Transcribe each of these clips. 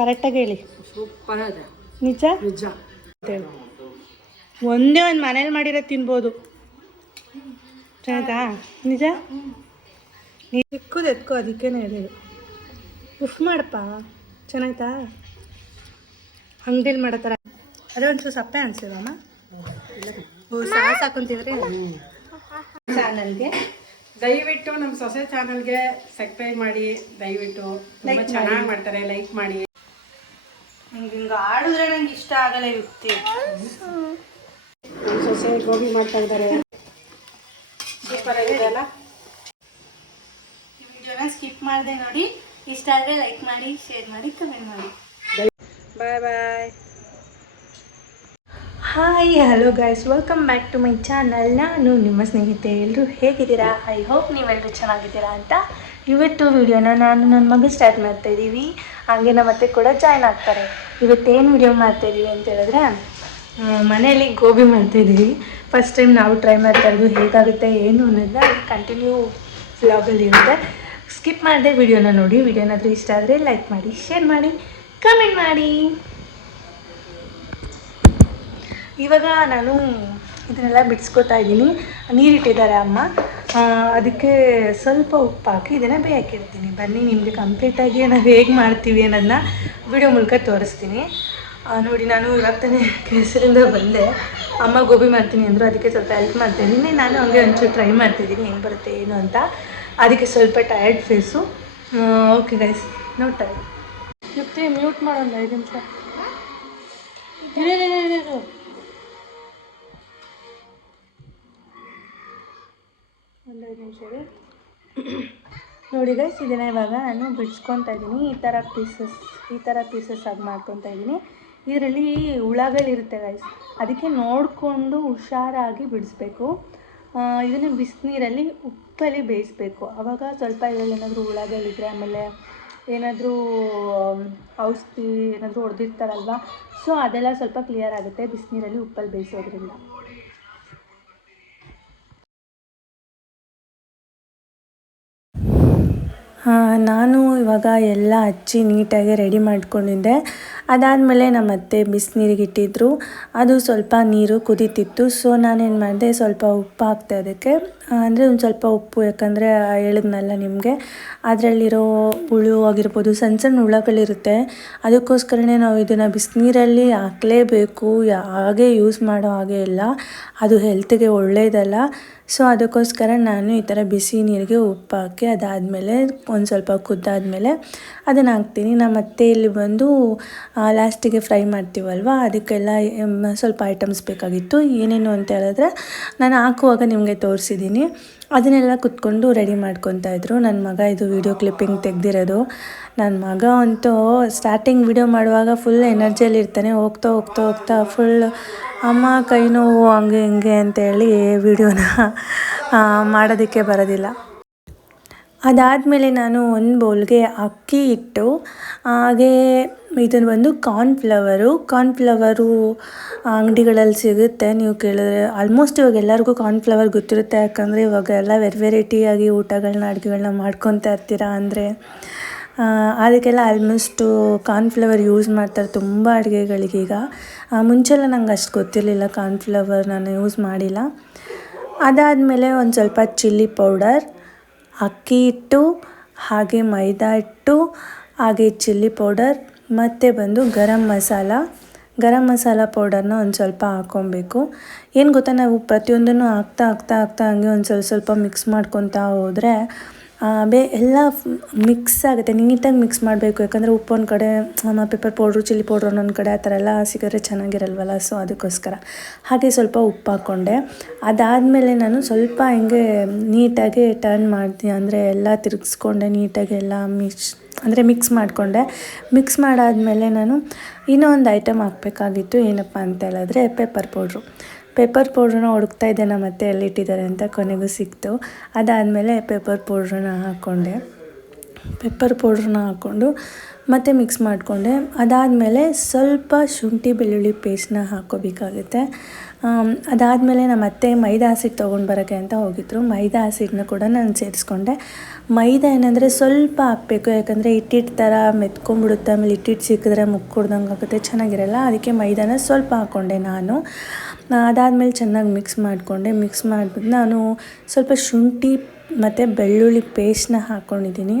ಕರೆಕ್ಟಾಗಿ ಹೇಳಿ. ಸೂಪರ್ ಇದೆ. ನಿಜ ನಿಜ. ಒಂದೇ ಒಂದು ಮನೇಲಿ ಮಾಡಿರೋ ತಿನ್ಬೋದು. ಚೆನ್ನಾಯ್ತಾ? ನಿಜ ನೀ ಸಿಕ್ಕುದು ಎತ್ಕೋ, ಅದಕ್ಕೇನೆ ಹೇಳಿದ್ದು. ಉಫ್ ಮಾಡಪ್ಪ. ಚೆನ್ನಾಯ್ತಾ? ಅಂಗಡಿಲಿ ಮಾಡೋ ಥರ ಅದೇ ಒಂಚೂರು ಸಪ್ಪೆ ಅನಿಸಿದಮ್ಮ. ಸಾಸ್ ಹಾಕೊಂತಿದ್ರೆ ಚಾನಲ್ಗೆ ದಯವಿಟ್ಟು ನಮ್ಮ ಸೊಸೆ ಚಾನಲ್ಗೆ ಸಬ್ಸ್ಕ್ರೈಬ್ ಮಾಡಿ. ದಯವಿಟ್ಟು ತುಂಬ ಚೆನ್ನಾಗಿ ಮಾಡ್ತಾರೆ, ಲೈಕ್ ಮಾಡಿ. ನಂಗೆ ಹಿಂಗೆ ಆಡಿದ್ರೆ ನಂಗೆ ಇಷ್ಟ ಆಗಲ್ಲ ಯುಕ್ತಿ. ನಮ್ಮ ಸೊಸೆ ಗೋಬಿ ಮಾಡ್ತಾ ಇದ್ದಾರೆ. ಸೂಪರ್ ಆಗಿದೆಯಲ್ಲ. ಈ ವಿಡಿಯೋನ ಸ್ಕಿಪ್ ಮಾಡಿದೆ ನೋಡಿ. ಇಷ್ಟ ಆದರೆ ಲೈಕ್ ಮಾಡಿ, ಶೇರ್ ಮಾಡಿ, ಕಮೆಂಟ್ ಮಾಡಿ. Bye bye. Hi, hello guys, welcome back to my channel. ನಾನು ನಿಮ್ಮ ಸ್ನೇಹಿತೆ. ಎಲ್ಲರೂ ಹೇಗಿದ್ದೀರಾ? ಐ ಹೋಪ್ ನೀವೆಲ್ಲರೂ ಚೆನ್ನಾಗಿದ್ದೀರಾ ಅಂತ. ಇವತ್ತು ವಿಡಿಯೋನ ನಾನು ನನ್ನ ಮಗ ಸ್ಟಾರ್ಟ್ ಮಾಡ್ತಾಯಿದ್ದೀವಿ. ಹಾಗೆ ನಮ್ಮ ಅತ್ತೆ ಕೂಡ ಜಾಯ್ನ್ ಆಗ್ತಾರೆ. ಇವತ್ತೇನು ವಿಡಿಯೋ ಮಾಡ್ತಾಯಿದ್ದೀವಿ ಅಂತ ಹೇಳಿದ್ರೆ, ಮನೆಯಲ್ಲಿ ಗೋಬಿ ಮಾಡ್ತಾಯಿದ್ದೀವಿ. ಫಸ್ಟ್ ಟೈಮ್ ನಾವು ಟ್ರೈ ಮಾಡ್ತಾಯಿದ್ದು ಹೇಗಾಗುತ್ತೆ ಏನು ಅನ್ನೋದನ್ನ ಕಂಟಿನ್ಯೂ ವ್ಲಾಗಲ್ಲಿ ಇರುತ್ತೆ. ಸ್ಕಿಪ್ ಮಾಡಿದೆ ವಿಡಿಯೋನ ನೋಡಿ. ವಿಡಿಯೋನಾದರೂ ಇಷ್ಟ ಆದರೆ ಲೈಕ್ ಮಾಡಿ, ಶೇರ್ ಮಾಡಿ, ಕಮೆಂಟ್ ಮಾಡಿ. ಇವಾಗ ನಾನು ಇದನ್ನೆಲ್ಲ ಬಿಡಿಸ್ಕೊತಾ ಇದ್ದೀನಿ. ನೀರಿಟ್ಟಿದ್ದಾರೆ ಅಮ್ಮ. ಅದಕ್ಕೆ ಸ್ವಲ್ಪ ಉಪ್ಪು ಹಾಕಿ ಇದನ್ನು ಬೇಯಕ್ಕಿಡ್ತೀನಿ. ಬನ್ನಿ, ನಿಮಗೆ ಕಂಪ್ಲೀಟಾಗಿ ನಾವು ಹೇಗೆ ಮಾಡ್ತೀವಿ ಅನ್ನೋದನ್ನ ವಿಡಿಯೋ ಮೂಲಕ ತೋರಿಸ್ತೀನಿ. ನೋಡಿ, ನಾನು ಇವಾಗ ತಾನೇ ಕೆಲಸದಿಂದ ಬಂದೆ. ಅಮ್ಮ ಗೋಬಿ ಮಾಡ್ತೀನಿ ಅಂದರು, ಅದಕ್ಕೆ ಸ್ವಲ್ಪ ಹೆಲ್ಪ್ ಮಾಡ್ತಾಯಿದ್ದೀನಿ. ನಾನು ಹಂಗೆ ಒಂಚೂರು ಟ್ರೈ ಮಾಡ್ತಿದ್ದೀನಿ ಹೆಂಗೆ ಬರುತ್ತೆ ಏನು ಅಂತ. ಅದಕ್ಕೆ ಸ್ವಲ್ಪ ಟಯರ್ಡ್ ಫೇಸು. ಓಕೆ ಗೈಸ್, ನೋಡ್ತಾ ಇದ್ದೀನಿ. ಯುಕ್ತಿ ಮ್ಯೂಟ್ ಮಾಡೋಣ 5 ನಿಮಿಷ. ಇರೋ ಒಂದು 5 ನಿಮಿಷ ರೀ. ನೋಡಿ ಗೈಸ್, ಇದನ್ನು ಇವಾಗ ನಾನು ಬಿಡಿಸ್ಕೊತಾ ಇದ್ದೀನಿ. ಈ ಥರ ಪೀಸಸ್ ಆಗಿ ಮಾಡ್ಕೊತಾ ಇದ್ದೀನಿ. ಇದರಲ್ಲಿ ಹುಳಗಳಿರುತ್ತೆ ಗೈಸ್, ಅದಕ್ಕೆ ನೋಡಿಕೊಂಡು ಹುಷಾರಾಗಿ ಬಿಡಿಸ್ಬೇಕು. ಇದನ್ನು ಬಿಸಿನೀರಲ್ಲಿ ಉಪ್ಪಲ್ಲಿ ಬೇಯಿಸ್ಬೇಕು. ಆವಾಗ ಸ್ವಲ್ಪ ಇದರಲ್ಲಿ ಏನಾದರೂ ಹುಳಗಳಿದ್ರೆ, ಆಮೇಲೆ ಏನಾದರೂ ಔಷಧಿ ಏನಾದರೂ ಹೊಡೆದಿರ್ತಾರಲ್ವ, ಸೊ ಅದೆಲ್ಲ ಸ್ವಲ್ಪ ಕ್ಲಿಯರ್ ಆಗುತ್ತೆ ಬಿಸಿನೀರಲ್ಲಿ ಉಪ್ಪಲ್ಲಿ ಬೇಯಿಸೋದ್ರಿಂದ. ನಾನು ಇವಾಗ ಎಲ್ಲ ಹಚ್ಚಿ ನೀಟಾಗಿ ರೆಡಿ ಮಾಡ್ಕೊಂಡಿದ್ದೆ. ಅದಾದಮೇಲೆ ನಮ್ಮ ಅತ್ತೆ ಬಿಸಿನೀರಿಗೆ ಇಟ್ಟಿದ್ದರು. ಅದು ಸ್ವಲ್ಪ ನೀರು ಕುದೀತಿತ್ತು. ಸೊ ನಾನೇನು ಮಾಡಿದೆ, ಸ್ವಲ್ಪ ಉಪ್ಪು ಹಾಕ್ತೆ ಅದಕ್ಕೆ. ಅಂದರೆ ಒಂದು ಸ್ವಲ್ಪ ಉಪ್ಪು, ಯಾಕಂದರೆ ಹೇಳಿದ್ನಲ್ಲ ನಿಮಗೆ, ಅದರಲ್ಲಿರೋ ಹುಳು ಆಗಿರ್ಬೋದು, ಸಣ್ಣ ಸಣ್ಣ ಹುಳಗಳಿರುತ್ತೆ. ಅದಕ್ಕೋಸ್ಕರನೇ ನಾವು ಇದನ್ನು ಬಿಸಿನೀರಲ್ಲಿ ಹಾಕಲೇಬೇಕು. ಹಾಗೆ ಯೂಸ್ ಮಾಡೋ ಹಾಗೆ ಇಲ್ಲ, ಅದು ಹೆಲ್ತ್ಗೆ ಒಳ್ಳೆಯದಲ್ಲ. ಸೊ ಅದಕ್ಕೋಸ್ಕರ ನಾನು ಈ ಥರ ಬಿಸಿ ನೀರಿಗೆ ಉಪ್ಪು ಹಾಕಿ, ಅದಾದಮೇಲೆ ಒಂದು ಸ್ವಲ್ಪ ಕುದ್ದಾದಮೇಲೆ ಅದನ್ನು ಹಾಕ್ತೀನಿ. ನಮ್ಮ ಅತ್ತೆ ಇಲ್ಲಿ ಬಂದು ಲಾಸ್ಟಿಗೆ ಫ್ರೈ ಮಾಡ್ತೀವಲ್ವ, ಅದಕ್ಕೆಲ್ಲ ಸ್ವಲ್ಪ ಐಟಮ್ಸ್ ಬೇಕಾಗಿತ್ತು. ಏನೇನು ಅಂತ ಹೇಳಿದ್ರೆ, ನಾನು ಹಾಕುವಾಗ ನಿಮಗೆ ತೋರಿಸಿದ್ದೀನಿ. ಅದನ್ನೆಲ್ಲ ಕುತ್ಕೊಂಡು ರೆಡಿ ಮಾಡ್ಕೊತಾ ಇದ್ರು. ನನ್ನ ಮಗ ಇದು ವಿಡಿಯೋ ಕ್ಲಿಪ್ಪಿಂಗ್ ತೆಗೆದಿರೋದು. ನನ್ನ ಮಗ ಅಂತೂ ಸ್ಟಾರ್ಟಿಂಗ್ ವಿಡಿಯೋ ಮಾಡುವಾಗ ಫುಲ್ ಎನರ್ಜಿಯಲ್ಲಿ ಇರ್ತಾನೆ. ಹೋಗ್ತಾ ಫುಲ್ ಅಮ್ಮ ಕೈ ನೋವು ಹಂಗೆ ಹಿಂಗೆ ಅಂತೇಳಿ ವಿಡಿಯೋನ ಮಾಡೋದಕ್ಕೆ ಬರೋದಿಲ್ಲ. ಅದಾದಮೇಲೆ ನಾನು ಒಂದು ಬೌಲ್ಗೆ ಅಕ್ಕಿ ಹಿಟ್ಟು, ಹಾಗೆ ಇದನ್ನು ಬಂದು ಕಾರ್ನ್ಫ್ಲವರು ಅಂಗಡಿಗಳಲ್ಲಿ ಸಿಗುತ್ತೆ. ನೀವು ಕೇಳಿದ್ರೆ ಆಲ್ಮೋಸ್ಟ್ ಇವಾಗ ಎಲ್ಲರಿಗೂ ಕಾರ್ನ್ಫ್ಲವರ್ ಗೊತ್ತಿರುತ್ತೆ, ಯಾಕಂದರೆ ಇವಾಗ ಎಲ್ಲ ವೆರೈಟಿಯಾಗಿ ಅಡುಗೆಗಳನ್ನ ಮಾಡ್ಕೊತಾ ಇರ್ತೀರಾ. ಅಂದರೆ ಅದಕ್ಕೆಲ್ಲ ಆಲ್ಮೋಸ್ಟು ಕಾರ್ನ್ಫ್ಲವರ್ ಯೂಸ್ ಮಾಡ್ತಾರೆ ತುಂಬ ಅಡುಗೆಗಳಿಗೀಗ. ಮುಂಚೆಲ್ಲ ನಂಗೆ ಅಷ್ಟು ಗೊತ್ತಿರಲಿಲ್ಲ, ಕಾರ್ನ್ಫ್ಲವರ್ ನಾನು ಯೂಸ್ ಮಾಡಿಲ್ಲ. ಅದಾದಮೇಲೆ ಒಂದು ಸ್ವಲ್ಪ ಚಿಲ್ಲಿ ಪೌಡರ್, ಅಕ್ಕಿ ಹಿಟ್ಟು, ಹಾಗೆ ಮೈದಾ ಹಿಟ್ಟು, ಹಾಗೆ ಚಿಲ್ಲಿ ಪೌಡರ್, ಮತ್ತು ಬಂದು ಗರಂ ಮಸಾಲ ಪೌಡರ್ನ ಒಂದು ಸ್ವಲ್ಪ ಹಾಕ್ಕೊಬೇಕು. ಏನು ಗೊತ್ತಾ, ನಾವು ಪ್ರತಿಯೊಂದನ್ನು ಹಾಕ್ತಾ ಹಂಗೆ ಒಂದು ಸ್ವಲ್ಪ ಮಿಕ್ಸ್ ಮಾಡ್ಕೊತಾ ಹೋದರೆ ಎಲ್ಲ ಮಿಕ್ಸ್ ಆಗುತ್ತೆ. ನೀಟಾಗಿ ಮಿಕ್ಸ್ ಮಾಡಬೇಕು, ಯಾಕಂದರೆ ಉಪ್ಪು ಒಂದು ಕಡೆ, ಪೆಪ್ಪರ್ ಪೌಡ್ರು, ಚಿಲ್ಲಿ ಪೌಡ್ರು ಒಂದೊಂದು ಕಡೆ ಆ ಥರ ಎಲ್ಲ ಸಿಗೋದ್ರೆ ಚೆನ್ನಾಗಿರಲ್ವಲ್ಲ. ಸೊ ಅದಕ್ಕೋಸ್ಕರ ಹಾಗೆ ಸ್ವಲ್ಪ ಉಪ್ಪು ಹಾಕ್ಕೊಂಡೆ. ಅದಾದಮೇಲೆ ನಾನು ಸ್ವಲ್ಪ ಹಿಂಗೆ ನೀಟಾಗಿ ಟರ್ನ್ ಮಾಡ್ತೀನಿ, ಅಂದರೆ ಎಲ್ಲ ತಿರುಗಿಸ್ಕೊಂಡೆ ನೀಟಾಗಿ ಎಲ್ಲ ಮಿಕ್ಸ್ ಮಾಡಿಕೊಂಡೆ. ಮಿಕ್ಸ್ ಮಾಡಾದಮೇಲೆ ನಾನು ಇನ್ನೊಂದು ಐಟಮ್ ಹಾಕಬೇಕಾಗಿತ್ತು. ಏನಪ್ಪ ಅಂತ ಹೇಳಿದ್ರೆ ಪೆಪ್ಪರ್ ಪೌಡ್ರನ್ನ ಹುಡುಕ್ತಾ ಇದ್ದೆ, ನಮ್ಮ ಅತ್ತೆ ಎಲ್ಲಿಟ್ಟಿದ್ದಾರೆ ಅಂತ. ಕೊನೆಗೂ ಸಿಕ್ತು. ಅದಾದಮೇಲೆ ಪೆಪ್ಪರ್ ಪೌಡ್ರನ್ನ ಹಾಕ್ಕೊಂಡು ಮತ್ತು ಮಿಕ್ಸ್ ಮಾಡಿಕೊಂಡೆ. ಅದಾದಮೇಲೆ ಸ್ವಲ್ಪ ಶುಂಠಿ ಬೆಳ್ಳುಳ್ಳಿ ಪೇಸ್ಟನ್ನ ಹಾಕ್ಕೋಬೇಕಾಗುತ್ತೆ. ಅದಾದಮೇಲೆ ನಮ್ಮ ಅತ್ತೆ ಮೈದಾ ಹಸಿಟ್ಟು ತೊಗೊಂಡು ಬರೋಕ್ಕೆ ಅಂತ ಹೋಗಿದ್ರು. ಮೈದಾ ಹಸಿಟ್ಟನ್ನ ಕೂಡ ನಾನು ಸೇರಿಸ್ಕೊಂಡೆ. ಮೈದಾ ಏನಂದರೆ ಸ್ವಲ್ಪ ಹಾಕಬೇಕು, ಯಾಕಂದರೆ ಹಿಟ್ಟಿಟ್ಟು ಥರ ಮೆತ್ಕೊಂಡ್ಬಿಡುತ್ತೆ. ಆಮೇಲೆ ಹಿಟ್ಟಿಟ್ಟು ಸಿಕ್ಕಿದ್ರೆ ಮುಕ್ಕು ಕುಡ್ದಂಗೆ ಆಗುತ್ತೆ, ಚೆನ್ನಾಗಿರಲ್ಲ. ಅದಕ್ಕೆ ಮೈದಾನ ಸ್ವಲ್ಪ ಹಾಕ್ಕೊಂಡೆ ನಾನು. ಅದಾದಮೇಲೆ ಚೆನ್ನಾಗಿ ಮಿಕ್ಸ್ ಮಾಡಿಕೊಂಡೆ. ಮಿಕ್ಸ್ ಮಾಡಿಬಿಟ್ಟು ನಾನು ಸ್ವಲ್ಪ ಶುಂಠಿ ಮತ್ತು ಬೆಳ್ಳುಳ್ಳಿ ಪೇಸ್ಟನ್ನ ಹಾಕ್ಕೊಂಡಿದ್ದೀನಿ.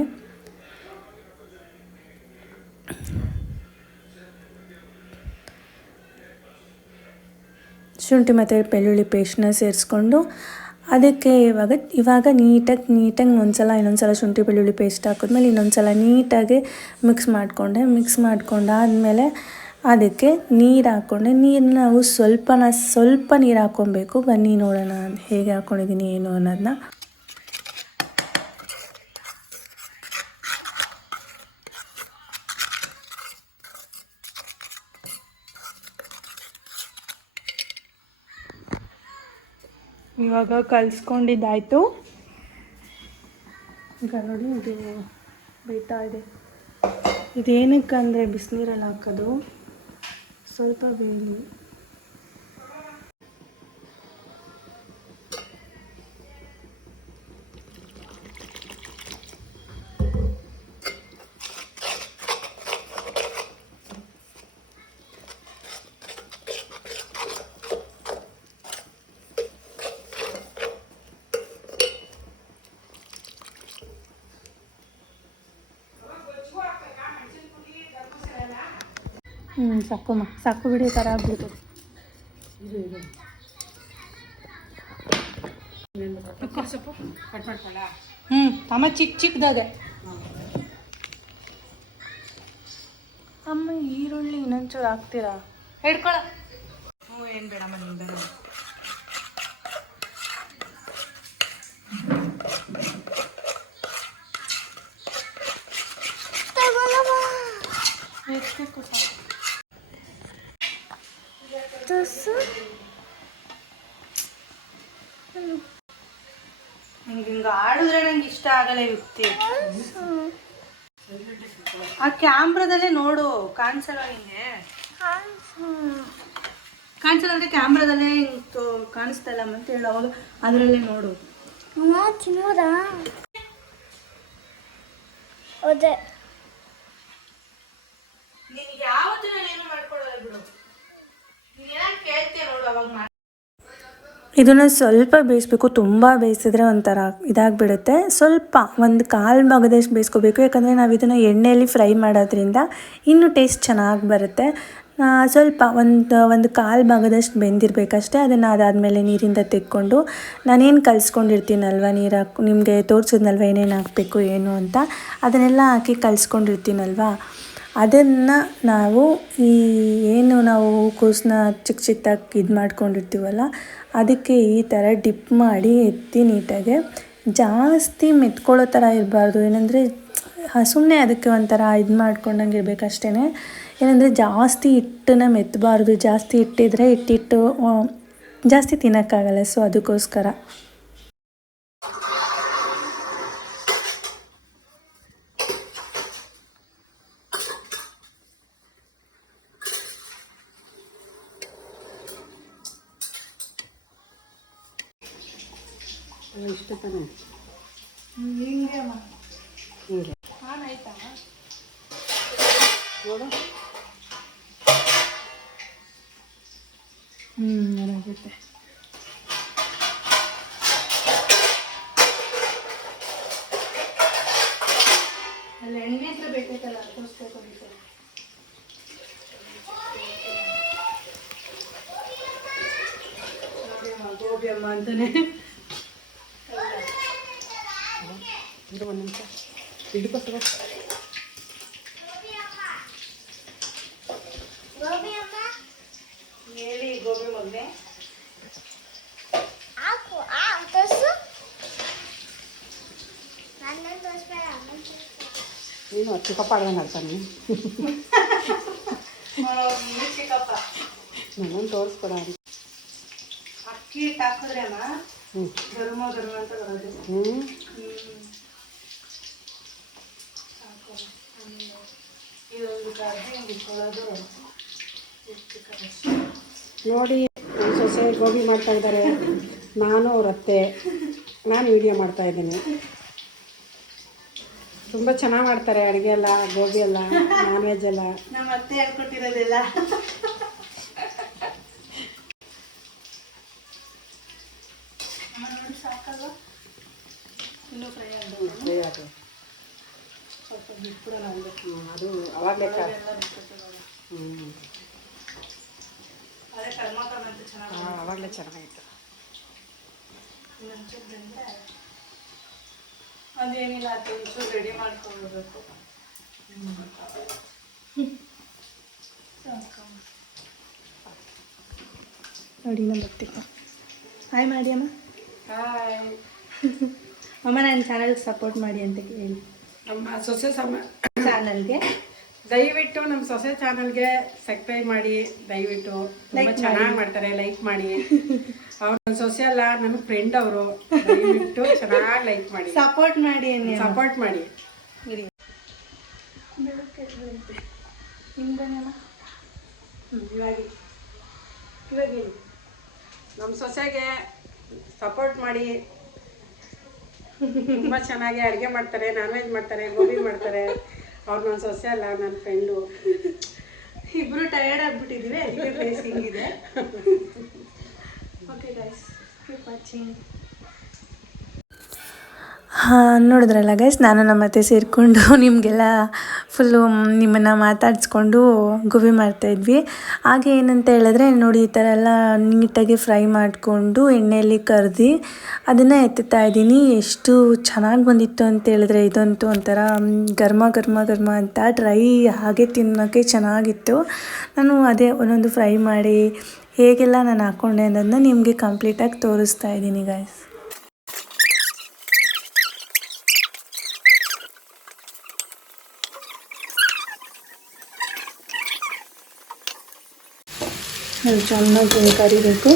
ಶುಂಠಿ ಮತ್ತು ಬೆಳ್ಳುಳ್ಳಿ ಪೇಸ್ಟನ್ನ ಸೇರಿಸ್ಕೊಂಡು ಅದಕ್ಕೆ ಇವಾಗ ನೀಟಾಗಿ ಇನ್ನೊಂದು ಸಲ ಶುಂಠಿ ಬೆಳ್ಳುಳ್ಳಿ ಪೇಸ್ಟ್ ಹಾಕಿದ್ಮೇಲೆ ಇನ್ನೊಂದು ಸಲ ನೀಟಾಗಿ ಮಿಕ್ಸ್ ಮಾಡಿಕೊಂಡೆ. ಮಿಕ್ಸ್ ಮಾಡ್ಕೊಂಡಾದಮೇಲೆ ಅದಕ್ಕೆ ನೀರು ಹಾಕ್ಕೊಂಡೆ. ನೀರು ನಾವು ಸ್ವಲ್ಪ ನೀರು ಹಾಕ್ಕೊಬೇಕು. ಬನ್ನಿ ನೋಡೋಣ ಹೇಗೆ ಹಾಕ್ಕೊಂಡಿದ್ದೀನಿ ಏನು ಅನ್ನೋದನ್ನ. ಇವಾಗ ಕಲಿಸ್ಕೊಂಡಿದ್ದಾಯಿತು. ಈಗ ನೋಡಿ ಇದು ಬೇಯ್ತಾ ಇದೆ. ಇದೇನಕ್ಕಂದರೆ ಬಿಸಿನೀರಲ್ಲಿ ಹಾಕೋದು, ಸ್ವಲ್ಪ ಬೇಯಲಿ. ಸಾಕಮ್ಮ, ಸಾಕು ಬಿಡಿ, ಥರ ಆಗ್ಬಿಡ್ತು. ಅಮ್ಮ ಚಿಕ್ಕದಾಗೆ. ಅಮ್ಮ ಈರುಳ್ಳಿ ಇನ್ನೊಂಚೂರು ಹಾಕ್ತೀರಾ? ಹಿಡ್ಕೊಳ. ಏನು ಬೇಡಮ್ಮ, ನೀನು ಬೇಡ. ಹಿಂಗೆ ಆಡಿದ್ರೆ ನಂಗೆ ಇಷ್ಟ ಆಗಲ್ಲ ಯುಕ್ತಿ. ಆ ಕ್ಯಾಮ್ರಾದಲ್ಲೇ ನೋಡು, ಕಾಣಿಸಲ್ಲ ನಿಂಗೆ? ಕಾಣಿಸಲ್ಲ ಅಂದರೆ ಕ್ಯಾಮ್ರಾದಲ್ಲೇ ಹಿಂಗೆ ಕಾಣಿಸ್ತಾ ಇಲ್ಲ ಅಂತ ಹೇಳು. ಅವಾಗ ಅದರಲ್ಲೇ ನೋಡು. ನಿನಗೆ ಯಾವತ್ತೂ ನಾನು ಏನು ಮಾಡ್ಕೊಳ್ಳೋಲ್ಲ ಬಿಡು. ನೀನು ಏನಾದ್ರು ಕೇಳ್ತೀಯ ನೋಡು, ಅವಾಗ ಇದನ್ನು ಸ್ವಲ್ಪ ಬೇಯಿಸ್ಬೇಕು. ತುಂಬ ಬೇಯಿಸಿದ್ರೆ ಒಂಥರ ಇದಾಗಿಬಿಡುತ್ತೆ. ಸ್ವಲ್ಪ ಒಂದು ಕಾಲು ಭಾಗದಷ್ಟು ಬೇಯಿಸ್ಕೋಬೇಕು, ಯಾಕಂದರೆ ನಾವು ಇದನ್ನು ಎಣ್ಣೆಯಲ್ಲಿ ಫ್ರೈ ಮಾಡೋದ್ರಿಂದ ಇನ್ನೂ ಟೇಸ್ಟ್ ಚೆನ್ನಾಗಿ ಬರುತ್ತೆ. ಸ್ವಲ್ಪ ಒಂದು ಕಾಲು ಭಾಗದಷ್ಟು ಬೆಂದಿರಬೇಕಷ್ಟೇ. ಅದನ್ನು ಅದಾದಮೇಲೆ ನೀರಿಂದ ತೆಕ್ಕೊಂಡು ನಾನೇನು ಕಲಿಸ್ಕೊಂಡಿರ್ತೀನಲ್ವ, ನೀರು ಹಾಕಿ ನಿಮಗೆ ತೋರಿಸಿದ್ನಲ್ವ ಏನೇನು ಹಾಕಬೇಕು ಏನು ಅಂತ, ಅದನ್ನೆಲ್ಲ ಹಾಕಿ ಕಲಿಸ್ಕೊಂಡಿರ್ತೀನಲ್ವ, ಅದನ್ನು ನಾವು ನಾವು ಹೂಕೋಸನ್ನ ಚಿಕ್ಕದಾಗಿ ಇದು ಮಾಡ್ಕೊಂಡಿರ್ತೀವಲ್ಲ, ಅದಕ್ಕೆ ಈ ಥರ ಡಿಪ್ ಮಾಡಿ ಎತ್ತಿ ನೀಟಾಗೆ, ಜಾಸ್ತಿ ಮೆತ್ಕೊಳ್ಳೋ ಥರ ಇರಬಾರ್ದು. ಏನಂದರೆ ಸುಮ್ಮನೆ ಅದಕ್ಕೆ ಒಂಥರ ಇದು ಮಾಡ್ಕೊಂಡಂಗೆ ಇರಬೇಕಷ್ಟೇ. ಏನಂದರೆ ಜಾಸ್ತಿ ಹಿಟ್ಟನ್ನ ಮೆತ್ತಬಾರ್ದು. ಜಾಸ್ತಿ ಹಿಟ್ಟಿದ್ರೆ ಹಿಟ್ಟಿಟ್ಟು ಜಾಸ್ತಿ ತಿನ್ನೋಕ್ಕಾಗಲ್ಲ. ಸೊ ಅದಕ್ಕೋಸ್ಕರ ಇಷ್ಟ ತಾನೆ. ಹಿಂಗೆ ಅಮ್ಮ ಹಿಂಗೆ ಆಯ್ತಾ ನೋಡು. ಏನಾಗುತ್ತೆ ಅಲ್ಲಿ ಎಣ್ಣೆ ಹತ್ರ ಬೇಕೈತಲ್ಲ, ತೋರಿಸ್ಬೇಕು. ಗೋಬಿ ಅಮ್ಮ ಅಂತಾನೆ. ಇದು ಒಂದು ನಿಮಿಷ ಹಿಡ್ಕೋಸ್ಕರ. ಹೇಳಿ ಗೋಬಿ ಮಗನೆ. ನೀನು ಚಿಕ್ಕಪ್ಪ ಆಡ್ದಂಗೆ ಆಡ್ತಾನೆ. ಚಿಕ್ಕಪ್ಪ ನನ್ನನ್ನು ತೋರಿಸ್ಕೊಡ. ಅಕ್ಕಿ ಹಿಟ್ಟು ಹಾಕಿದ್ರೆ ಅಮ್ಮ ಗರುಮ ಅಂತ ಬರೋದು. ನೋಡಿ ನಮ್ಮ ಸೊಸೆ ಗೋಬಿ ಮಾಡ್ತಾ ಇದ್ದಾರೆ, ನಾನು ಅವ್ರ ಅತ್ತೆ, ನಾನು ವಿಡಿಯೋ ಮಾಡ್ತಾ ಇದ್ದೀನಿ. ತುಂಬ ಚೆನ್ನಾಗಿ ಮಾಡ್ತಾರೆ ಅಡುಗೆ ಎಲ್ಲ, ಗೋಬಿ ಎಲ್ಲ, ನಾನ್ ವೆಜ್ ಎಲ್ಲ. ನಮ್ಮ ಅತ್ತೆ ಹೇಳ್ಕೊಟ್ಟಿರೋದೆಲ್ಲ. ಇನ್ನೂ ಫ್ರೈ ಅದು ಸ್ವಲ್ಪ ಬಿಟ್ಬಿಡೋಣ ಅದು ಅವಾಗಲೇ ಅವಾಗಲೇ ಚೆನ್ನಾಗಿತ್ತು. ಅದೇನಿಲ್ಲ, ಅದು ರೆಡಿ ಮಾಡ್ಕೊಳ್ಬೇಕು. ನೋಡಿ ನಮ್ಮ ಬರ್ತೀವಿ. ಹಾಯ್ ಮಾಡಿ ಅಮ್ಮ. ಹಾಯ್ ಅಮ್ಮ, ನನ್ನ ಚಾನಲ್ಗೆ ಸಪೋರ್ಟ್ ಮಾಡಿ ಅಂತ ಹೇಳಿ. ನಮ್ಮ ಸೊಸೆ ಚಾನಲ್ಗೆ ದಯವಿಟ್ಟು ನಮ್ಮ ಸೊಸೆ ಚಾನಲ್ಗೆ ಸಬ್ಸ್ಕ್ರೈಬ್ ಮಾಡಿ, ದಯವಿಟ್ಟು. ತುಂಬ ಚೆನ್ನಾಗಿ ಮಾಡ್ತಾರೆ, ಲೈಕ್ ಮಾಡಿ. ಅವ್ರು ನನ್ನ ಸೊಸೆ ಅಲ್ಲ, ನನ್ನ ಫ್ರೆಂಡ್ ಅವರು. ದಯವಿಟ್ಟು ಚೆನ್ನಾಗಿ ಲೈಕ್ ಮಾಡಿ, ಸಪೋರ್ಟ್ ಮಾಡಿ, ಸಪೋರ್ಟ್ ಮಾಡಿ. ಇವಾಗ ನಮ್ಮ ಸೊಸೆಗೆ ಸಪೋರ್ಟ್ ಮಾಡಿ. ತುಂಬ ಚೆನ್ನಾಗಿ ಅಡುಗೆ ಮಾಡ್ತಾರೆ, ನಾನ್ ವೆಜ್ ಮಾಡ್ತಾರೆ, ಗೋಬಿ ಮಾಡ್ತಾರೆ. ಅವ್ರು ನನ್ನ ಸೊಸೆ ಅಲ್ಲ, ನನ್ನ ಫ್ರೆಂಡು. ಇಬ್ಬರು ಟಯರ್ಡ್ ಆಗಿಬಿಟ್ಟಿದ್ದೀವಿ, ಅದಕ್ಕೆ ಫೇಸ್ ಹಿಂಗಿದೆ. Okay guys, keep watching. ಹಾಂ, ನೋಡಿದ್ರಲ್ಲ ಗೈಸ್, ನಾನು ನಮ್ಮ ಅತ್ತೆ ಸೇರಿಕೊಂಡು ನಿಮಗೆಲ್ಲ ಫುಲ್ಲು ನಿಮ್ಮನ್ನು ಮಾತಾಡಿಸ್ಕೊಂಡು ಗೋಬಿ ಮಾಡ್ತಾಯಿದ್ವಿ. ಹಾಗೆ ಏನಂತ ಹೇಳಿದ್ರೆ ನೋಡಿ, ಈ ಥರ ಎಲ್ಲ ನೀಟಾಗಿ ಫ್ರೈ ಮಾಡಿಕೊಂಡು ಎಣ್ಣೆಯಲ್ಲಿ ಕರೆದು ಅದನ್ನು ಎತ್ತುತ್ತಾ ಇದ್ದೀನಿ. ಎಷ್ಟು ಚೆನ್ನಾಗಿ ಬಂದಿತ್ತು ಅಂತ ಹೇಳಿದ್ರೆ, ಇದಂತೂ ಒಂಥರ ಗರ್ಮ ಗರ್ಮ ಗರ್ಮ ಅಂತ ಡ್ರೈ ಹಾಗೆ ತಿನ್ನೋಕ್ಕೆ ಚೆನ್ನಾಗಿತ್ತು. ನಾನು ಅದೇ ಒಂದೊಂದು ಫ್ರೈ ಮಾಡಿ ಹೇಗೆಲ್ಲ ನಾನು ಹಾಕ್ಕೊಂಡೆ ಅನ್ನೋದನ್ನ ನಿಮಗೆ ಕಂಪ್ಲೀಟಾಗಿ ತೋರಿಸ್ತಾ ಇದ್ದೀನಿ ಗೈಸ್. ಚೆನ್ನಾಗಿ ಕರಿಬೇಕು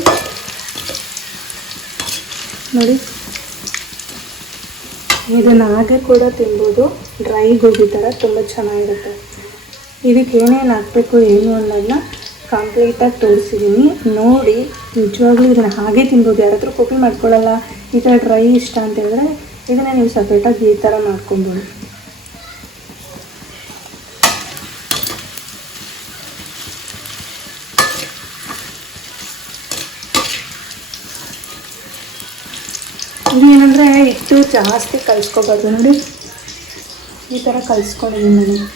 ನೋಡಿ. ಇದನ್ನು ಹಾಗೆ ಕೂಡ ತಿನ್ಬೋದು, ಡ್ರೈ ಗೋಬಿ ಥರ ತುಂಬ ಚೆನ್ನಾಗಿರುತ್ತೆ. ಇದಕ್ಕೆ ಏನೇನು ಹಾಕಬೇಕು ಏನು ಅನ್ನೋದನ್ನ ಕಂಪ್ಲೀಟಾಗಿ ತೋರಿಸಿದ್ದೀನಿ ನೋಡಿ. ನಿಜವಾಗ್ಲೂ ಇದನ್ನು ಹಾಗೆ ತಿನ್ಬೋದು, ಯಾರಾದರೂ ಕಾಪಿ ಮಾಡ್ಕೊಳ್ಳಲ್ಲ. ಈ ಥರ ಡ್ರೈ ಇಷ್ಟ ಅಂತ ಹೇಳಿದ್ರೆ ಇದನ್ನು ನೀವು ಸಪ್ರೇಟಾಗಿ ಈ ಥರ ಮಾಡ್ಕೊಬೋದು. ಇದೇನೆಂದರೆ ಹಿಟ್ಟು ಜಾಸ್ತಿ ಕಲಿಸ್ಕೋಬಾರ್ದು ನೋಡಿ. ಈ ಥರ ಕಲಿಸ್ಕೊಂಡಿದ್ದೀನಿ ನಾನು.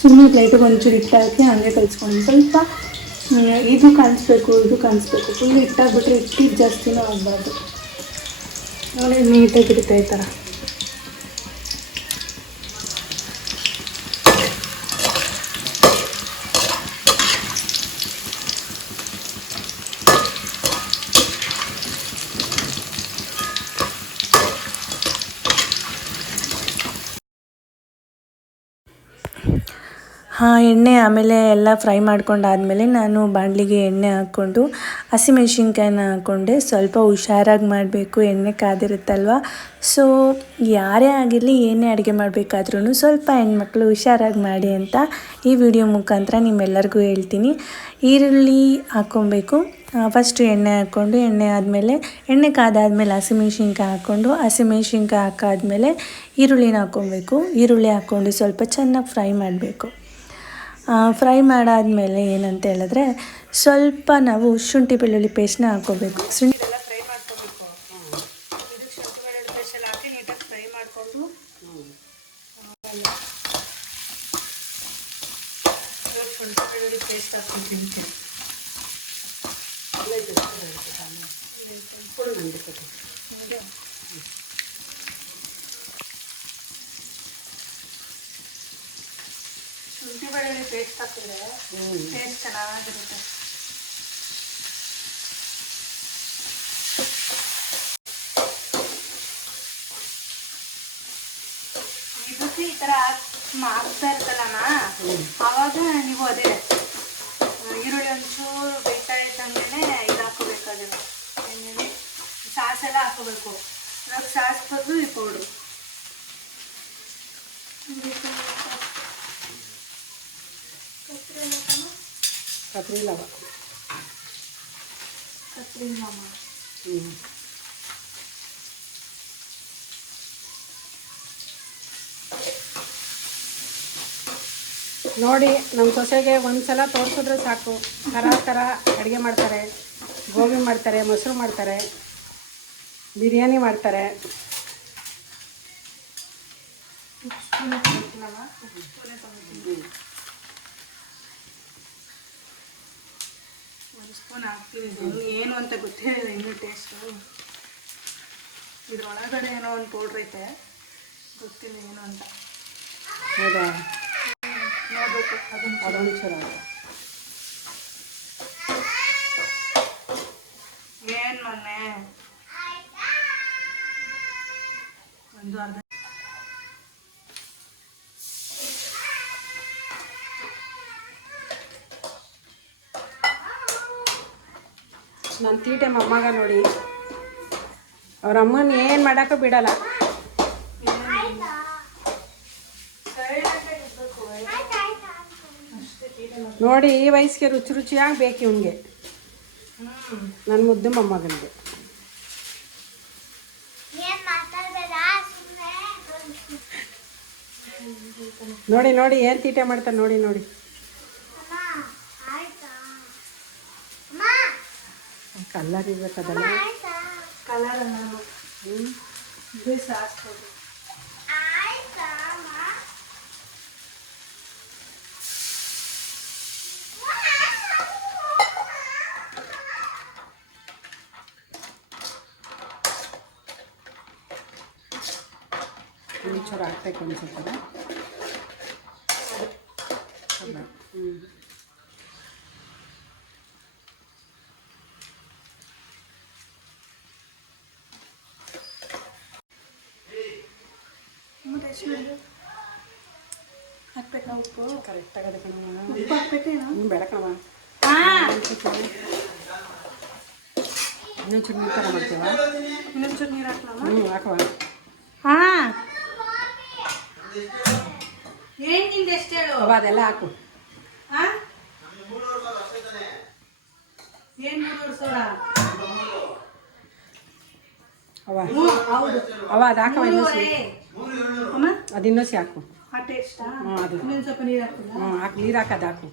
ಸುಮ್ಮನೆ ಪ್ಲೇಟಿಗೆ ಒಂಚೂರು ಹಿಟ್ಟು ಹಾಕಿ ಹಂಗೆ ಕಲಿಸ್ಕೊಂಡಿದ್ದೀನಿ. ಸ್ವಲ್ಪ ಇದು ಕಾಣಿಸ್ಬೇಕು, ಇದು ಕಾಣಿಸ್ಬೇಕು. ಫುಲ್ ಹಿಟ್ಟಾಗ್ಬಿಟ್ರೆ ಹಿಟ್ಟಿಗೆ ಜಾಸ್ತಿನೂ ಆಗಬಾರ್ದು ನೋಡಿ. ನೀಟಾಗಿರುತ್ತೆ ಈ ಥರ. ಹಾಂ, ಎಣ್ಣೆ ಆಮೇಲೆ ಎಲ್ಲ ಫ್ರೈ ಮಾಡ್ಕೊಂಡಾದಮೇಲೆ ನಾನು ಬಾಣಲಿಗೆ ಎಣ್ಣೆ ಹಾಕ್ಕೊಂಡು ಹಸಿಮೆಣ್ಸಿನ್ಕಾಯಿನ ಹಾಕ್ಕೊಂಡೆ. ಸ್ವಲ್ಪ ಹುಷಾರಾಗಿ ಮಾಡಬೇಕು, ಎಣ್ಣೆ ಕಾದಿರುತ್ತಲ್ವ. ಸೊ ಯಾರೇ ಆಗಿರಲಿ, ಏನೇ ಅಡುಗೆ ಮಾಡಬೇಕಾದ್ರೂ ಸ್ವಲ್ಪ ಹೆಣ್ಮಕ್ಳು ಹುಷಾರಾಗಿ ಮಾಡಿ ಅಂತ ಈ ವಿಡಿಯೋ ಮುಖಾಂತರ ನಿಮ್ಮೆಲ್ಲರಿಗೂ ಹೇಳ್ತೀನಿ. ಈರುಳ್ಳಿ ಹಾಕ್ಕೊಬೇಕು. ಫಸ್ಟು ಎಣ್ಣೆ ಹಾಕ್ಕೊಂಡು, ಎಣ್ಣೆ ಆದಮೇಲೆ ಎಣ್ಣೆ ಕಾದಾದಮೇಲೆ ಹಸಿಮೆಣ್ಸಿನ್ಕಾಯಿ ಹಾಕ್ಕೊಂಡು, ಹಸಿಮೆಣ್ಸಿನ್ಕಾಯಿ ಹಾಕಾದ್ಮೇಲೆ ಈರುಳ್ಳಿನ ಹಾಕ್ಕೊಬೇಕು. ಈರುಳ್ಳಿ ಹಾಕ್ಕೊಂಡು ಸ್ವಲ್ಪ ಚೆನ್ನಾಗಿ ಫ್ರೈ ಮಾಡಬೇಕು. ಫ್ರೈ ಮಾಡಾದಮೇಲೆ ಏನಂತ ಹೇಳಿದ್ರೆ ಸ್ವಲ್ಪ ನಾವು ಶುಂಠಿ ಬೆಳ್ಳುಳ್ಳಿ ಪೇಸ್ಟ್ನ ಹಾಕ್ಕೋಬೇಕು. ಶುಂಠಿ ಎಲ್ಲ ಫ್ರೈ ಮಾಡ್ಕೋಬೇಕು. ಇದಕ್ಕೆ ಶುಂಠಿ ಬೆಳ್ಳುಳ್ಳಿ ಪೇಸ್ಟ್ ಎಲ್ಲ ಹಾಕಿ ನೀಟಾಗಿ ಫ್ರೈ ಮಾಡಿಕೊಂಡು ಶುಂಠಿ ಬೆಳ್ಳುಳ್ಳಿ ಪೇಸ್ಟ್ ಹಾಕ್ಕೊತೀನಿ. ಶುಂಠಿ ಬೆಳ್ಳುಳ್ಳಿ ಪೇಸ್ಟ್ ಹಾಕಿದ್ರೆ ಟೇಸ್ಟ್ ಚೆನ್ನಾಗಿರುತ್ತೆ. ಇದಕ್ಕೆ ಈ ಥರ ಮಾಡ್ತಾ ಇರ್ತಲ್ಲಮ್ಮ, ಆವಾಗ ನೀವು ಅದೇ ಈರುಳ್ಳಿ ಒಂಚೂರು ಬೇಯ್ತಾ ಇದ್ದಂಗೆ ಇದು ಹಾಕೋಬೇಕಾದ್ರೆ ಏನೇನು ಸಾಸೆಲ್ಲ ಹಾಕೋಬೇಕು. ಇವಾಗ ಸಾಸ್ ಬದಲು ಈ ಪೌಡ್ರು ಕತ್ರಿ ಲವ. ನೋಡಿ ನಮ್ಮ ಸೊಸೆಗೆ ಒಂದ್ಸಲ ತೋರಿಸಿದ್ರೆ ಸಾಕು, ಥರ ಅಡುಗೆ ಮಾಡ್ತಾರೆ. ಗೋಬಿ ಮಾಡ್ತಾರೆ, ಮೊಸರು ಮಾಡ್ತಾರೆ, ಬಿರಿಯಾನಿ ಮಾಡ್ತಾರೆ. ಒಂದು ಸ್ಪೂನ್ ಹಾಕ್ತೀನಿ. ಏನು ಅಂತ ಗೊತ್ತಿಲ್ಲ ಇನ್ನೂ ಟೇಸ್ಟು. ಇದ್ರೊಳಗಡೆ ಏನೋ ಒಂದು ಪೌಡ್ರ್ ಐತೆ, ಗೊತ್ತಿಲ್ಲ ಏನು ಅಂತ. ಹೌದಾ? ನೋಡಬೇಕು ಅದೊಂದು ಚೂರು ಏನು ಮೊನ್ನೆ ಒಂದು ಅರ್ಧ. ನನ್ನ ತೀಟೆ ಮೊಮ್ಮಗ ನೋಡಿ, ಅವ್ರ ಅಮ್ಮನ ಏನು ಮಾಡೋಕ್ಕೂ ಬಿಡಲ್ಲ. ನೋಡಿ ಈ ವಯಸ್ಸಿಗೆ ರುಚಿಯಾಗಿ ಬೇಕು ಇವನಿಗೆ, ನನ್ನ ಮುದ್ದು ಮೊಮ್ಮಗನಿಗೆ. ನೋಡಿ ನೋಡಿ ಏನು ತೀಟೆ ಮಾಡ್ತಾರೆ ನೋಡಿ ನೋಡಿ. ಕಲ್ಲರ್ ಇರ್ಬೇಕದಲ್ಲ, ಕಲರ್ ನಾನು ಬೇಸ್ ಹಾಕ್ಬೋದು. ಒಂಚೂರು ಹಾಕ್ಬೇಕು ಅನ್ಸುತ್ತದ. ಹಾಕ್ಬೇಕಾ ಉಪ್ಪು? ಕರೆಕ್ಟಾಗಿ ಅದಕ್ಕೆ ಉಪ್ಪು ಹಾಕ್ಬೇಕೇನೋ? ಬೇಡ ಕಣವ. ಇನ್ನೊಂಚೂರು ನೀರು ಥರ ಮಾಡ್ತೀವ. ಇನ್ನೊಂಚೂರು ನೀರು ಹಾಕ್ಲಮ್ಮ? ಹಾಕವ. ಹಾಂ, ಏನು ನಿಂದು ಎಷ್ಟು ಹೇಳು? ಅವ ಅದೆಲ್ಲ ಹಾಕು. ಹಾಂ, ಏನು 3 ಸಾವಿರ? ಅವ ಹೌದು, ಅವ ಅದು ಹಾಕವ. ಇನ್ನೊಸಿ ಅಮ್ಮ ಅದು ಇನ್ನೊಸಿ ಹಾಕು. ಆ ಟೇಸ್ಟಾ? ಅದು ಇನ್ನೊಂದು ಸ್ವಲ್ಪ ನೀರು ಹಾಕ್ತೀರಾ? ಹಾಕಿ ನೀರು ಹಾಕೋದು ಹಾಕು.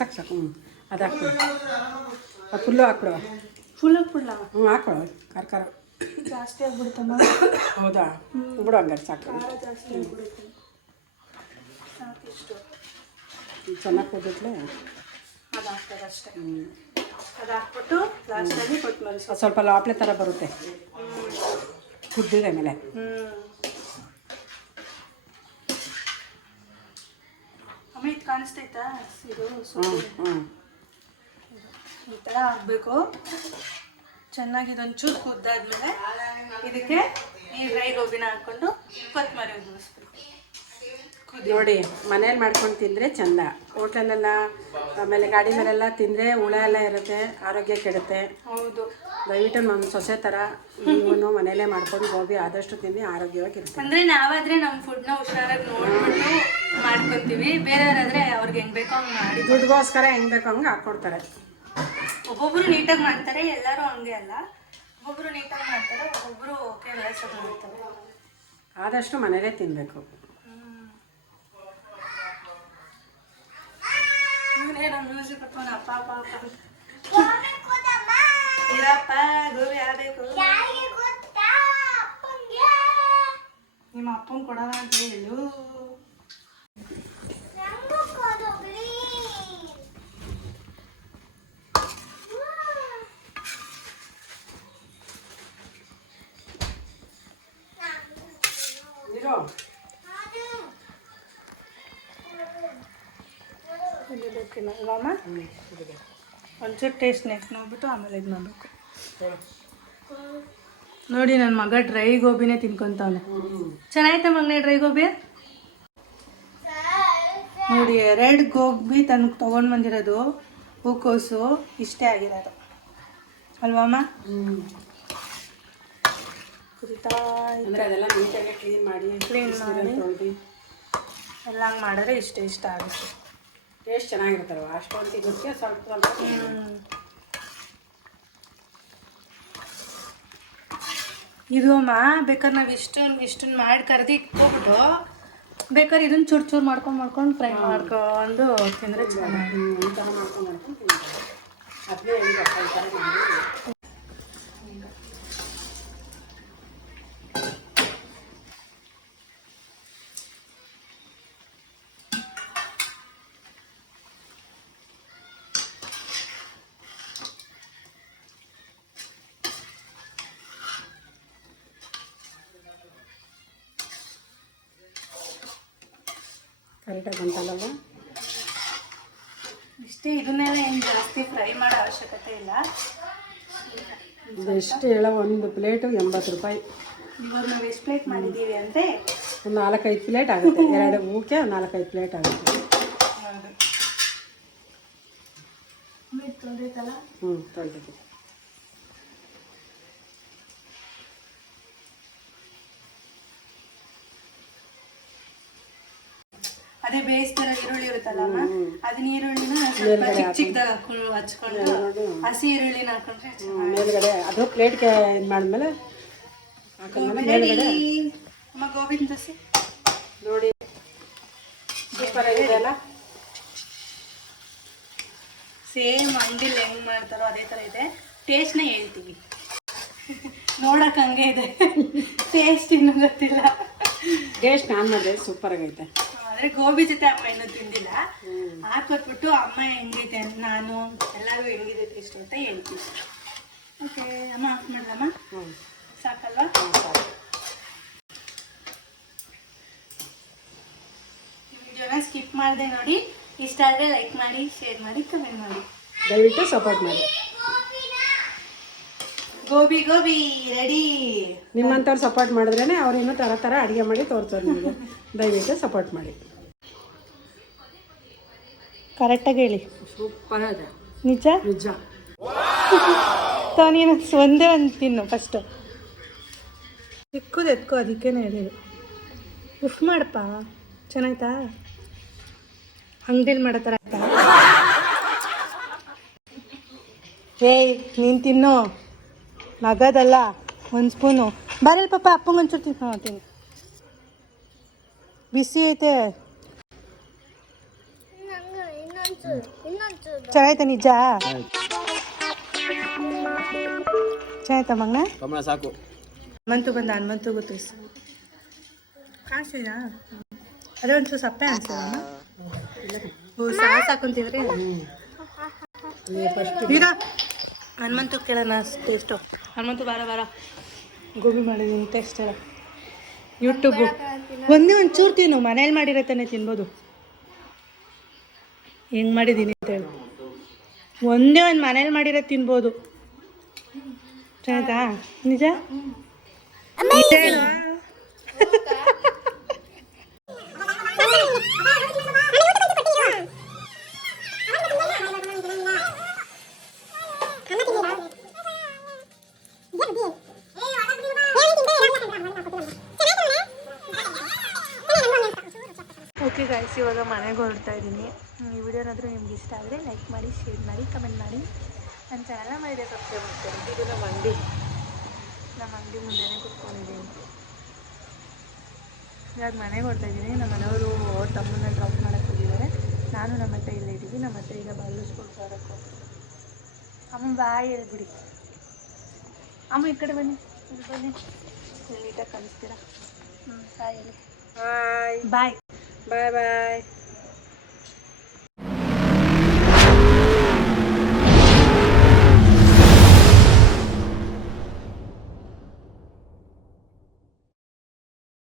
ಸಾಕು ಸಾಕು. ಅದು ಹಾಕ್ಬಿಡು. ಅದು ಫುಲ್ಲು ಹಾಕ್ಬಿಡುವ. ಫುಲ್ ಹಾಕ್ಬಿಡ್ಲಮ್ಮ? ಹಾಕ್ಬಿಡುವ. ಖಾರ ಖಾರ ಜಾಸ್ತಿ ಆಗ್ಬಿಡ್ತಮ್ಮ. ಹೌದಾ? ಬಿಡು ಹಂಗಾರೆ ಸಾಕು. ಖಾರ ಜಾಸ್ತಿ ಆಗ್ಬಿಡುತ್ತೆ. ಸಾಕಿಷ್ಟು ಚೆನ್ನಾಗಿ ಕುದಿಟ್ಲೆ ಅದು ಹಾಕ್ತದೆ ಅಷ್ಟೇ. ಅದು ಹಾಕ್ಬಿಟ್ಟು ಲಾಸ್ಟಲ್ಲಿ ಕೊತ್ತಂಬರಿ ಅದು ಸ್ವಲ್ಪ ಲಾಪ್ಲೆ ಥರ ಬರುತ್ತೆ ಕುದ್ದಿದ ಮೇಲೆ. ಅಮ್ಮ ಇದು ಕಾಣಿಸ್ತೈತಾ? ಇದು ಹ್ಞೂ ಈ ಥರ ಆಗಬೇಕು. ಚೆನ್ನಾಗಿ ಇದೊಂಚೂರು ಕುದ್ದಾದ್ಮೇಲೆ ಇದಕ್ಕೆ ಈ ಡ್ರೈ ಗೋಬಿನ ಹಾಕ್ಕೊಂಡು ಕೊತ್ತಂಬರಿ ಉದುರಿಸ್ಬೇಕು. ನೋಡಿ ಮನೇಲಿ ಮಾಡ್ಕೊಂಡು ತಿಂದರೆ ಚೆಂದ. ಹೋಟ್ಲಲ್ಲೆಲ್ಲ ಆಮೇಲೆ ಗಾಡಿ ಮೇಲೆಲ್ಲ ತಿಂದರೆ ಹುಳ ಎಲ್ಲ ಇರುತ್ತೆ, ಆರೋಗ್ಯ ಕೆಡುತ್ತೆ. ಹೌದು, ದಯವಿಟ್ಟು ನಮ್ಮ ಸೊಸೆ ಥರ ನೀವು ಮನೇಲೇ ಮಾಡ್ಕೊಂಡು ಗೋಬಿ ಆದಷ್ಟು ತಿಂದು ಆರೋಗ್ಯವಾಗಿರುತ್ತೆ. ಅಂದರೆ ನಾವಾದರೆ ನಮ್ಮ ಫುಡ್ನ ಹುಷಾರಾಗಿ ನೋಡ್ಬಿಟ್ಟು ಮಾಡ್ಕೊತೀವಿ. ಬೇರೆಯವರಾದರೆ ಅವ್ರಿಗೆ ಹೆಂಗೆ ಬೇಕೋ ಹಂಗೆ ಮಾಡಿ ದುಡ್ಡುಗೋಸ್ಕರ ಹೆಂಗೆ ಬೇಕೋ ಹಂಗೆ ಹಾಕ್ಕೊಡ್ತಾರೆ. ಒಬ್ಬೊಬ್ಬರು ನೀಟಾಗಿ ಮಾಡ್ತಾರೆ, ಎಲ್ಲರೂ ಹಂಗೆ ಅಲ್ಲ. ಒಬ್ಬೊಬ್ಬರು ನೀಟಾಗಿ ಮಾಡ್ತಾರೆ, ಒಬ್ಬೊಬ್ಬರು ಓಕೆ ವಯಸ್ಸಾಗಿ ಮಾಡ್ತಾರೆ. ಆದಷ್ಟು ಮನೇಲೇ ತಿನ್ನಬೇಕು. ಇವನೇನೋ ಮ್ಯೂಸಿಕ್ ಹಾಕೊಂಡು ಅಪ್ಪ ಅಪ್ಪ ಅಪ್ಪ ಇರಪ್ಪ ಗೋಬಿ ಆಗಬೇಕು. ನಿಮ್ಮ ಅಪ್ಪನ ಕೊಡೋಣ ಅಂತ ಹೇಳು. ಅಲ್ವಮ್ಮ? ಒಂಚೂರು ಟೇಸ್ಟ್ ನೆಕ್ಸ್ಟ್ ನೋಡ್ಬಿಟ್ಟು ಆಮೇಲೆ ಇದು ಮಾಡಬೇಕು. ನೋಡಿ ನನ್ನ ಮಗ ಡ್ರೈ ಗೋಬಿನೇ ತಿನ್ಕೊಂತವನೆ. ಚೆನ್ನಾಯ್ತಾ ಮಗನೇ ಡ್ರೈ ಗೋಬಿ? ನೋಡಿ 2 ಗೋಬಿ ತೊಗೊಂಡು ಬಂದಿರೋದು ಹೂಕೋಸು ಇಷ್ಟೇ ಆಗಿರೋದು ಅಲ್ವಮ್ಮ? ಕುದಿತಾ ಅದೆಲ್ಲ ನೀಟಾಗಿ ಕ್ಲೀನ್ ಮಾಡಿ ಎಲ್ಲ ಹಂಗೆ ಮಾಡಿದ್ರೆ ಇಷ್ಟ ಆಗುತ್ತೆ. ಟೇಸ್ಟ್ ಚೆನ್ನಾಗಿರ್ತಾವೆ ಅಷ್ಟೊಂದು ಸಿಗುತ್ತೆ ಸ್ವಲ್ಪ ಸ್ವಲ್ಪ ಇದು ಅಮ್ಮ ಬೇಕಾದ್ರೆ ನಾವು ಇಷ್ಟನ್ನು ಮಾಡಿ ಕರೆದು ಇಟ್ಕೊಬಿಟ್ಟು ಬೇಕಾದ್ರೆ ಇದನ್ನು ಚೂರು ಚೂರು ಮಾಡ್ಕೊಂಡು ಫ್ರೈ ಮಾಡ್ಕೊಂಡು ತಿಂದರೆ ಚೆನ್ನಾಗಿ ಈ ಥರ ಮಾಡ್ಕೊಂಡು ತಿಂತಾರೆ ಅದನ್ನೇ ಹೇಳಿದಪ್ಪ ಈ ಥರ ಮಾಡಿ ಕರೆಕ್ಟಾಗಿ ಬಂತಲ್ಲವ ಇಷ್ಟೇ. ಇದನ್ನೆಲ್ಲ ಏನು ಜಾಸ್ತಿ ಫ್ರೈ ಮಾಡೋ ಅವಶ್ಯಕತೆ ಇಲ್ಲ. ಎಷ್ಟು ಹೇಳೋ ಒಂದು ಪ್ಲೇಟು 80 ರೂಪಾಯಿ. ಇವಾಗ ನಾವು ಎಷ್ಟು ಪ್ಲೇಟ್ ಮಾಡಿದ್ದೀವಿ ಅಂದರೆ ಒಂದು 4-5 ಪ್ಲೇಟ್ ಆಗುತ್ತೆ. 2 ಊಟಕ್ಕೆ 4-5 ಪ್ಲೇಟ್ ಆಗುತ್ತೆ. ತೊಳೆದಿದ್ದು ಅದೇ ಬೇಯಿಸ್ತಾರ ಈರುಳ್ಳಿ ಇರುತ್ತಲ್ಲಮ್ಮ, ಅದನ್ನ ಈರುಳ್ಳಿನ ಸ್ವಲ್ಪ ಚಿಕ್ಕದಾಗಿ ಹಾಕೊಂಡು ಹಚ್ಕೊಂಡು ಹಸಿ ಈರುಳ್ಳಿನ ಹಾಕೊಂಡ್ರೆ ಮೇಲ್ಗಡೆ ಅದು ಪ್ಲೇಟ್ಗೆ ಇದು ಮಾಡಿದ್ಮೇಲೆ ಹಾಕೊಂಡ್ಮೇಲೆ ಮೇಲ್ಗಡೆ ಅಮ್ಮ ಗೋಬಿನ ದೋಸೆ ನೋಡಿ ಸೂಪರ್ ಆಗಿದೆ ಅಲ್ಲ. ಸೇಮ್ ಅಂಗಡಿಲಿ ಹೆಂಗೆ ಮಾಡ್ತಾರೋ ಅದೇ ಥರ ಇದೆ. ಟೇಸ್ಟ್ನ ಹೇಳ್ತೀವಿ, ನೋಡಕ್ಕೆ ಹಂಗೆ ಇದೆ, ಟೇಸ್ಟ್ ಇನ್ನೂ ಗೊತ್ತಿಲ್ಲ. ಟೇಸ್ಟ್ ನಾನು ಮಾಡಿದೆ ಸೂಪರ್ ಆಗೈತೆ. ಆದರೆ ಗೋಬಿ ಜೊತೆ ಅಮ್ಮ ಇನ್ನೂ ತಿಂದಿಲ್ಲ. ಹಾಕೊಟ್ಬಿಟ್ಟು ಅಮ್ಮ ಹೆಂಗಿದೆ ನಾನು ಎಲ್ಲರೂ ಹೆಂಗಿದೆ ಟೇಸ್ಟ್ ಅಂತ ಹೇಳ್ತೀವಿ. ಓಕೆ ಅಮ್ಮ ಆಫ್ ಮಾಡಲಮ್ಮ, ಸಾಕಲ್ವಾ? ವಿಡಿಯೋನ ಸ್ಕಿಪ್ ಮಾಡಿದೆ ನೋಡಿ. ಇಷ್ಟ ಆದರೆ ಲೈಕ್ ಮಾಡಿ, ಶೇರ್ ಮಾಡಿ, ಕಮೆಂಟ್ ಮಾಡಿ, ದಯವಿಟ್ಟು ಸಪೋರ್ಟ್ ಮಾಡಿ. ಗೋಬಿ ಗೋಬಿ ರೆಡಿ. ನಿಮ್ಮಂಥವ್ರು ಸಪೋರ್ಟ್ ಮಾಡಿದ್ರೇ ಅವ್ರು ಇನ್ನೂ ಥರ ಥರ ಅಡುಗೆ ಮಾಡಿ ತೋರಿಸೋದು ನಿಮಗೆ. ದಯವಿಟ್ಟು ಸಪೋರ್ಟ್ ಮಾಡಿ. ಕರೆಕ್ಟಾಗಿ ಹೇಳಿ. ಸೂಪರ್ ಇದೆ ನಿಜ ನಿಜ. ನೀನು ಒಂದೇ ಒಂದು ತಿನ್ನು ಫಸ್ಟು. ಚಿಕ್ಕದು ಎತ್ಕೋ, ಅದಕ್ಕೇನೆ ಹೇಳಿದ್ರು. ಉಫ್ ಮಾಡಪ್ಪ, ಚೆನ್ನಾಯ್ತಾ? ಅಂಗಡಿಲಿ ಮಾಡೋ ಥರ ಆಯ್ತಾ? ಏಯ್ ನೀನು ತಿನ್ನು, ನಗದಲ್ಲ, ಒಂದು ಸ್ಪೂನು. ಬರಲ್ಲ ಪಾಪ, ಅಪ್ಪಂಗೆ ಒಂಚೂರು ತಿನ್ನು. ಹಾಂ ತಿನ್ನು, ಬಿಸಿ ಐತೆ. ಚೆನ್ನಾಯ್ತಾ ನಿಜ? ಚೆನ್ನಾಯ್ತಾ ಮಗನ? ಸಾಕು. ಹನುಮಂತು ಬಂದ, ಹನುಮಂತು ಗೊತ್ತು ಕಾಸಿಲ್ಲ. ಅದೇ ಒಂಚೂರು ಸಪ್ಪೆ ಅನ್ಸಲ್ಲ. ಓ ಸಾಸ್ ಹಾಕೊಂತಿದ್ರೆ ಈಗ ಹನುಮಂತು ಕೇಳೋಣ ಟೇಸ್ಟು. ಹನುಮಂತು ಬಾರ ಗೋಬಿ ಮಾಡಿದ್ದೀನಿ ಟೇಸ್ಟ್ ಎಲ್ಲ. ಯೂಟ್ಯೂಬು ಒಂಚೂರು ತಿನ್ನು, ಮನೇಲಿ ಮಾಡಿರತ್ತಾನೆ ತಿನ್ಬೋದು. ಹೆಂಗೆ ಮಾಡಿದ್ದೀನಿ ಅಂತೇಳಿ ಒಂದೇ ಒಂದು ಮನೇಲಿ ಮಾಡಿರೋ ತಿನ್ಬೋದು. ಚೆನ್ನಾಯ್ತಾ ನಿಜ? ಓಕೆ ಗಾಯ್ಸ್, ಇವಾಗ ಮನೆಗೆ ಹೊರಡ್ತಾ ಇದ್ದೀನಿ. ಈ ವಿಡಿಯೋನಾದರೂ ನಿಮ್ಗೆ ಇಷ್ಟ ಆದರೆ ಲೈಕ್ ಮಾಡಿ, ಶೇರ್ ಮಾಡಿ, ಕಮೆಂಟ್ ಮಾಡಿ. ನನ್ನ ಚಾನಲ್ನ ಮಾಡಿದೆ ಸಬ್ಸ್ಕ್ರೈಬ್ ಮಾಡ್ತೀನಿ. ಇದು ನಮ್ಮ ಅಂಗಡಿ ಮುಂದೆನೇ ಕೂತ್ಕೊಂಡಿದ್ದೀನಿ. ಇವಾಗ ಮನೆಗೆ ಹೊರಡ್ತಾ ಇದ್ದೀನಿ. ನಮ್ಮ ಮನೆಯವರು ಅವ್ರ ತಮ್ಮನ್ನ ಡ್ರಾಪ್ ಮಾಡೋಕ್ಕೆ ಹೋಗಿದ್ದಾರೆ. ನಾನು ನಮ್ಮ ಅತ್ತೆ ಇಲ್ಲೇ ಇದ್ದೀವಿ. ನಮ್ಮ ಅತ್ತೆ ಈಗ ಬಾಗಿಲಿಸ್ಕೊಂಡು ಬರೋಕ್ಕೆ ಹೋಗ್ತೀವಿ. ಅಮ್ಮ ಬಾಯ್ ಹೇಳ್ಬಿಡಿ. ಅಮ್ಮ ಈ ಕಡೆ ಬನ್ನಿ, ಇಲ್ಲಿ ಬನ್ನಿ, ಇಲ್ಲಿ ನೀಟಾಗಿ ಕಾಣಿಸ್ತೀರಾ. ಬಾಯ್ ಹೇಳಿ. ಬಾಯ್ ಬಾಯ್ ಬಾಯ್ ಬಾಯ್.